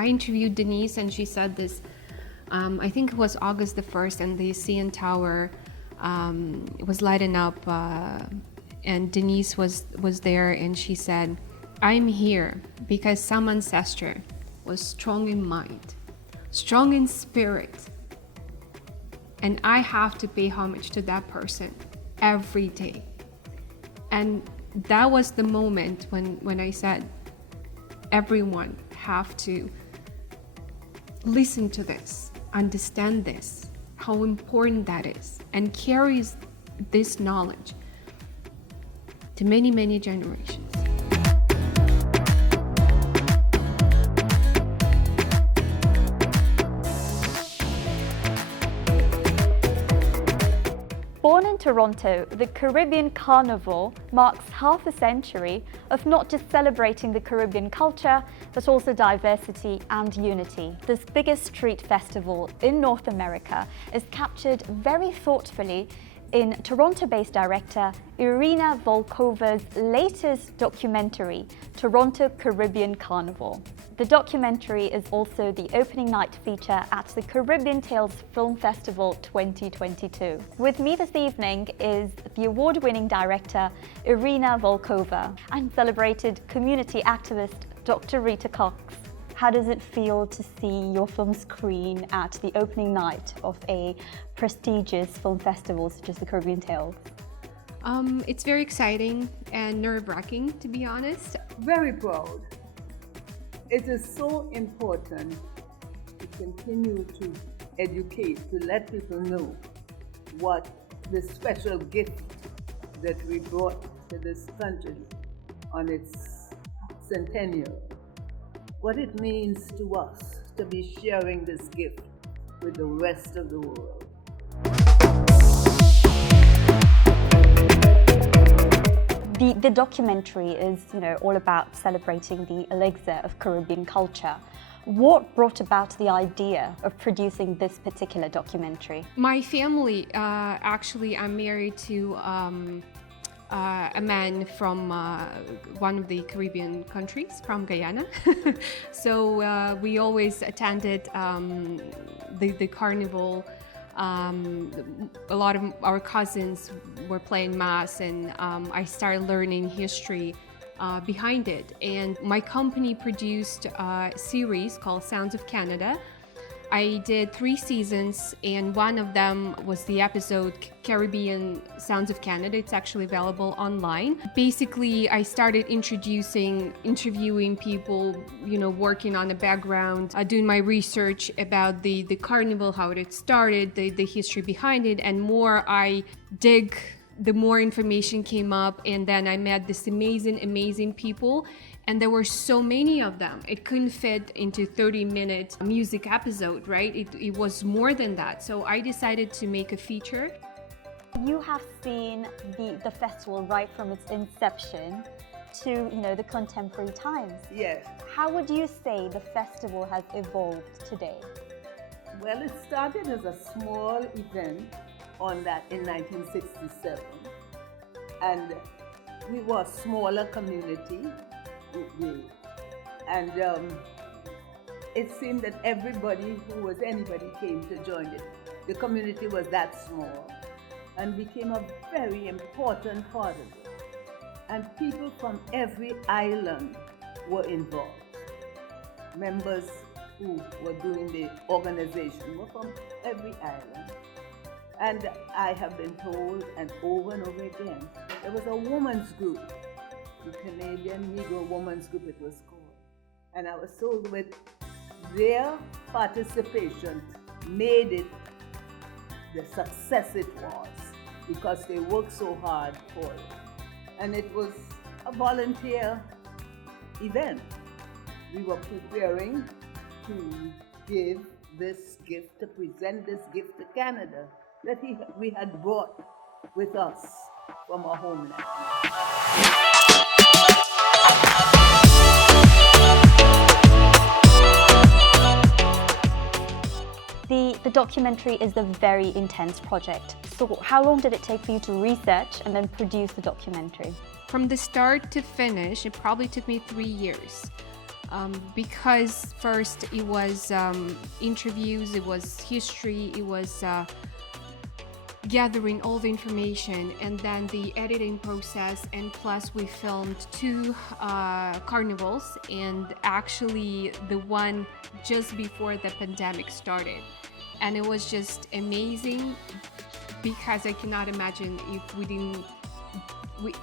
I interviewed Denise and she said this, I think it was August the 1st, and the CN Tower was lighting up, and Denise was there, and she said, I'm here because some ancestor was strong in mind, strong in spirit, and I have to pay homage to that person every day. And that was the moment when I said, everyone have to listen to this, understand this, how important that is, and carries this knowledge to many, many generations. Born in Toronto, the Caribbean Carnival marks half a century of not just celebrating the Caribbean culture, but also diversity and unity. This biggest street festival in North America is captured very thoughtfully in Toronto-based director Irina Volkova's latest documentary, Toronto Caribbean Carnival. The documentary is also the opening night feature at the Caribbean Tales Film Festival 2022. With me this evening is the award-winning director Irina Volkova and celebrated community activist Dr. Rita. How does it feel to see your film screen at the opening night of a prestigious film festival such as the Caribbean Tales? It's very exciting and nerve-wracking, to be honest. Very proud. It is so important to continue to educate, to let people know what the special gift that we brought to this country on its centennial, what it means to us to be sharing this gift with the rest of the world. The documentary is, all about celebrating the elixir of Caribbean culture. What brought about the idea of producing this particular documentary? My family, actually, I'm married to a man from one of the Caribbean countries, from Guyana. So we always attended the carnival. A lot of our cousins were playing mass, and I started learning history behind it. And my company produced a series called Sounds of Canada. I did 3 seasons, and one of them was the episode Caribbean Sounds of Canada. It's actually available online. Basically, I started interviewing people, working on the background, doing my research about the carnival, how it started, the history behind it, and more I dig, the more information came up, and then I met this amazing people. And there were so many of them. It couldn't fit into 30-minute music episode, right? It was more than that. So I decided to make a feature. You have seen the festival right from its inception to, the contemporary times. Yes. How would you say the festival has evolved today? Well, it started as a small event on that in 1967. And we were a smaller community. And it seemed that anybody came to join it. The community was that small and became a very important part of it. And people from every island were involved. Members who were doing the organization were from every island. And I have been told, and over again, there was a women's group, the Canadian Negro Women's Group it was called. And I was told with their participation made it the success it was, because they worked so hard for it. And it was a volunteer event. We were preparing to give this gift, to present this gift to Canada that we had brought with us from our homeland. The documentary is a very intense project. So how long did it take for you to research and then produce the documentary? From the start to finish, it probably took me 3 years. because first it was interviews, it was history, it was gathering all the information, and then the editing process, and plus we filmed 2 carnivals, and actually the one just before the pandemic started, and it was just amazing because I cannot imagine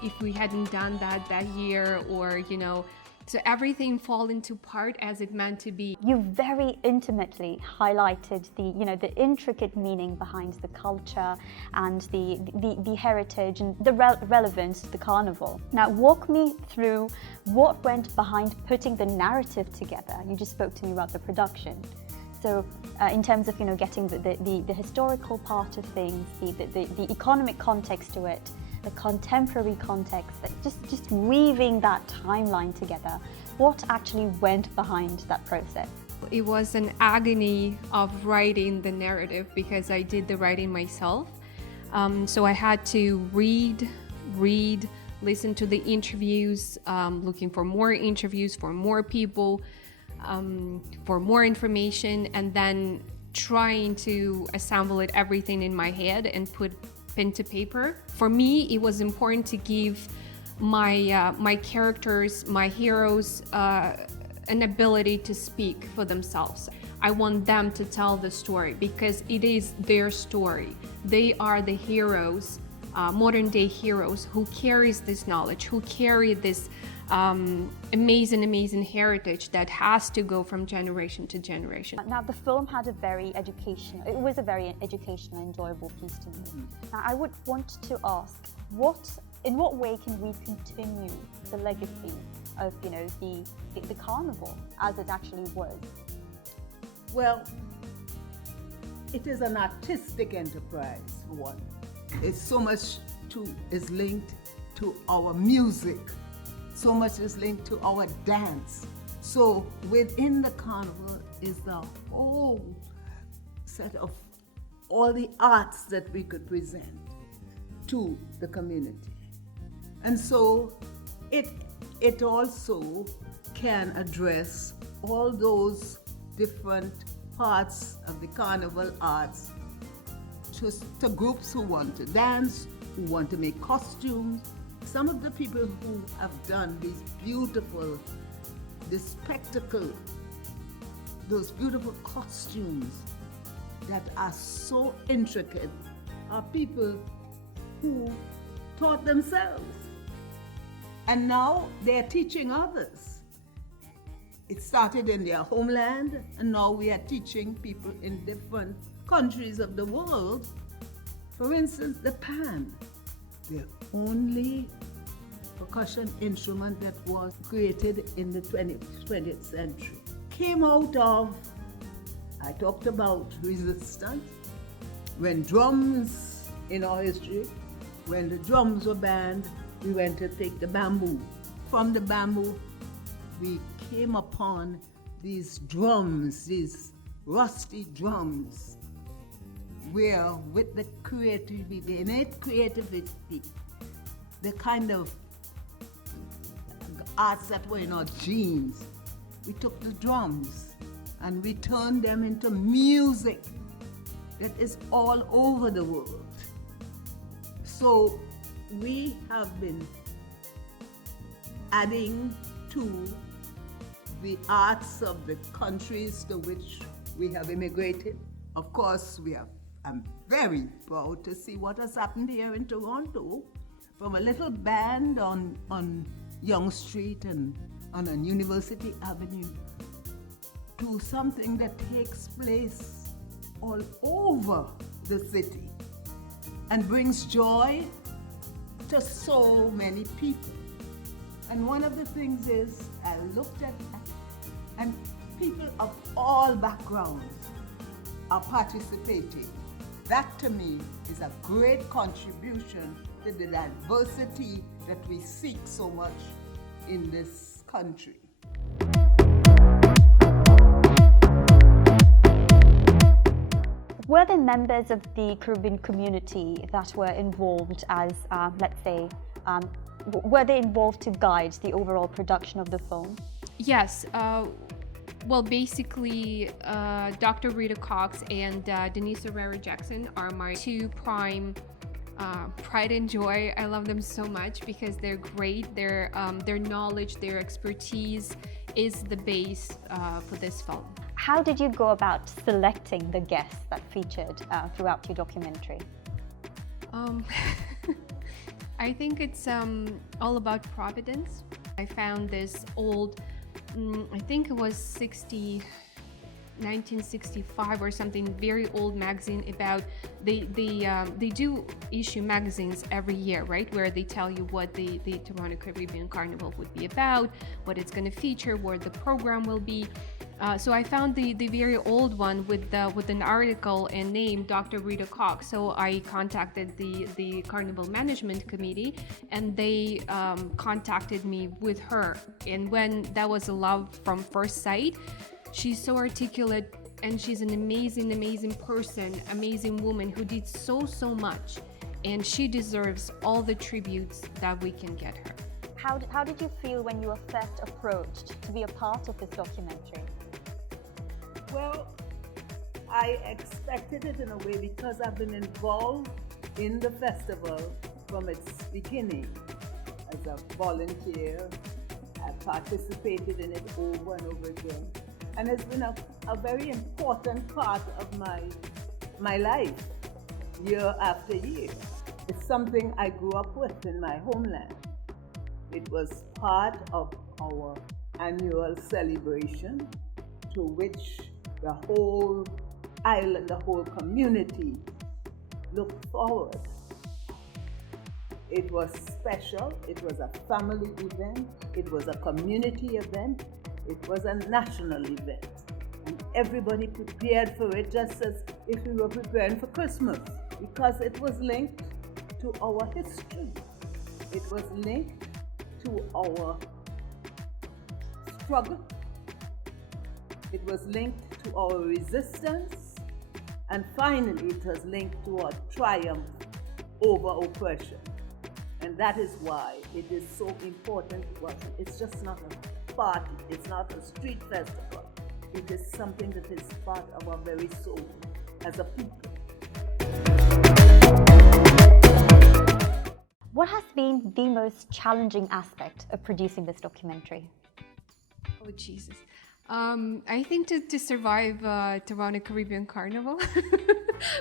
if we hadn't done that year, or so everything fall into part as it meant to be. You very intimately highlighted the intricate meaning behind the culture and the heritage and the relevance of the carnival. Now walk me through what went behind putting the narrative together. You just spoke to me about the production. So in terms of getting the historical part of things, the economic context to it, the contemporary context, just weaving that timeline together. What actually went behind that process? It was an agony of writing the narrative because I did the writing myself. So I had to read, listen to the interviews, looking for more interviews, for more people, for more information, and then trying to assemble everything in my head and put pen to paper. For me, it was important to give my characters, my heroes, an ability to speak for themselves. I want them to tell the story because it is their story. They are the heroes, modern day heroes who carries this knowledge, who carry this amazing heritage that has to go from generation to generation. Now the film had a very educational, it was a very educational, enjoyable piece to me. Now I would want to ask, in what way can we continue the legacy of the carnival as it actually was? Well, it is an artistic enterprise, for one. It's so much is linked to our music. So much is linked to our dance. So within the carnival is the whole set of all the arts that we could present to the community. And so it also can address all those different parts of the carnival arts to groups who want to dance, who want to make costumes. Some of the people who have done this spectacle, those beautiful costumes that are so intricate, are people who taught themselves. And now they're teaching others. It started in their homeland, and now we are teaching people in different countries of the world. For instance, the pan. The only percussion instrument that was created in the 20th century. Came out of, I talked about resistance, when drums, in our history, when the drums were banned, we went to take the bamboo. From the bamboo, we came upon these drums, these rusty drums, where with the creativity, the innate creativity, the kind of arts that were in our genes, we took the drums and we turned them into music that is all over the world. So we have been adding to the arts of the countries to which we have immigrated. Of course, I'm very proud to see what has happened here in Toronto, from a little band on Yonge Street and on University Avenue to something that takes place all over the city and brings joy to so many people. And one of the things is, I looked at and people of all backgrounds are participating. That to me is a great contribution to the diversity that we seek so much in this country. Were there members of the Caribbean community that were involved as, let's say, were they involved to guide the overall production of the film? Yes. Well, basically, Dr. Rita Cox and Denise Herrera Jackson are my two prime pride and joy. I love them so much because they're great. Their knowledge, their expertise is the base for this film. How did you go about selecting the guests that featured throughout your documentary? I think it's all about providence. I found this old, I think it was 1965 or something, very old magazine about, they do issue magazines every year, right, where they tell you what the Toronto Caribbean Carnival would be about, what it's going to feature, where the program will be. So I found the very old one with an article and name Dr. Rita Cox. So I contacted the Carnival Management Committee, and they contacted me with her. And when that was a love from first sight, she's so articulate, and she's an amazing person, amazing woman who did so much, and she deserves all the tributes that we can get her. How did you feel when you were first approached to be a part of this documentary? Well, I expected it in a way because I've been involved in the festival from its beginning as a volunteer. I participated in it over and over again, and it's been a very important part of my life, year after year. It's something I grew up with in my homeland. It was part of our annual celebration, to which the whole island, the whole community looked forward. It was special, it was a family event, it was a community event, it was a national event. And everybody prepared for it just as if we were preparing for Christmas, because it was linked to our history. It was linked to our struggle. It was linked to our resistance, and finally it was linked to our triumph over oppression. And that is why it is so important to us. It's just not a party, it's not a street festival. It is something that is part of our very soul as a people. What has been the most challenging aspect of producing this documentary? Oh, Jesus. I think to survive Toronto Caribbean Carnival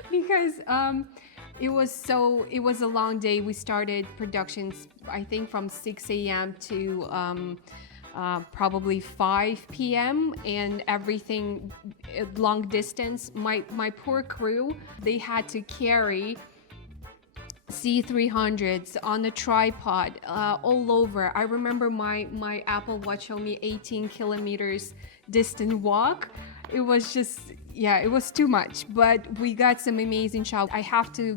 because it was a long day. We started productions, I think, from 6 a.m. to probably 5 p.m. and everything long distance. My poor crew, they had to carry C300s on a tripod all over. I remember my Apple Watch showed me 18 kilometers distant walk. It was just, yeah, it was too much, but we got some amazing shots. I have to,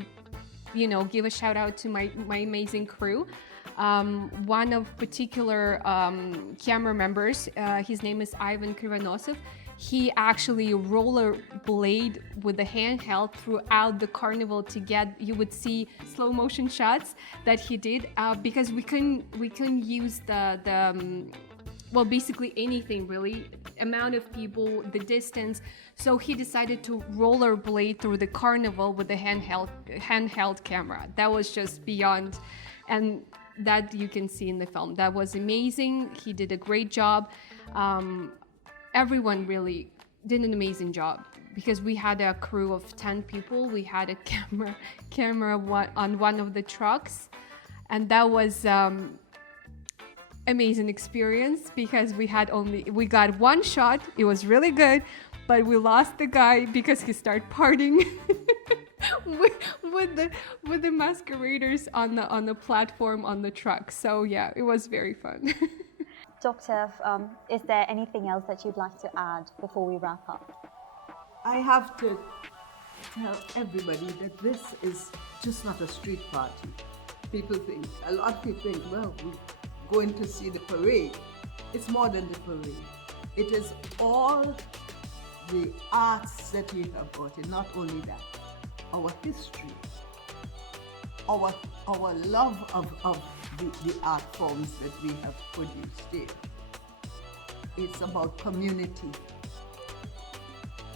give a shout out to my amazing crew. One of particular camera members, his name is Ivan Krivanosov. He actually rollerblade with a handheld throughout the carnival to get, you would see slow motion shots that he did because we couldn't use well, basically anything really, amount of people, the distance. So he decided to rollerblade through the carnival with a handheld camera. That was just beyond, and that you can see in the film. That was amazing. He did a great job. Everyone really did an amazing job because we had a crew of 10 people. We had a camera on one of the trucks, and that was amazing experience because we got one shot. It was really good, but we lost the guy because he started partying with the masqueraders on the platform on the truck. So yeah, it was very fun. Doctor, is there anything else that you'd like to add before we wrap up? I have to tell everybody that this is just not a street party. A lot of people think, well, we're going to see the parade. It's more than the parade. It is all the arts that we have brought in, not only that, our history, our love of the art forms that we have produced here. it's about community.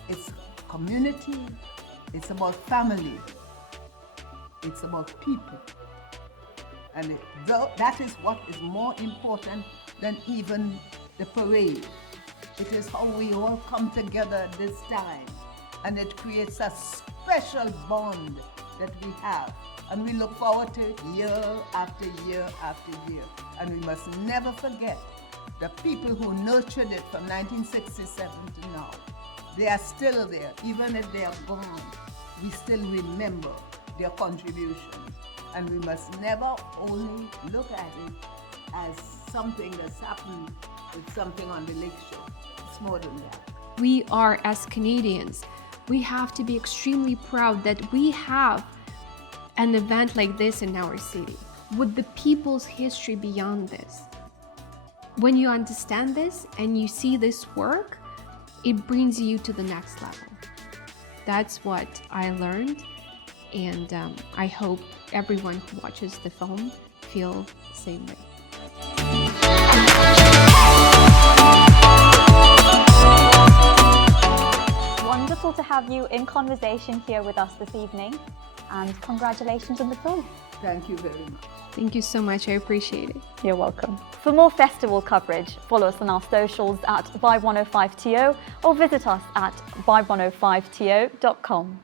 It's community, it's about family, it's about people. And that is what is more important than even the parade. It is how we all come together at this time, and it creates a special bond that we have. And we look forward to it year after year after year. And we must never forget the people who nurtured it from 1967 to now. They are still there. Even if they are gone, we still remember their contributions. And we must never only look at it as something that's happened with something on the lakeshore. It's more than that. We are, as Canadians, we have to be extremely proud that we have an event like this in our city, with the people's history beyond this. When you understand this and you see this work, it brings you to the next level. That's what I learned, and I hope everyone who watches the film feel the same way. Wonderful to have you in conversation here with us this evening, and congratulations on the film. Thank you very much. Thank you so much, I appreciate it. You're welcome. For more festival coverage, follow us on our socials at Vibe105TO or visit us at vibe105to.com.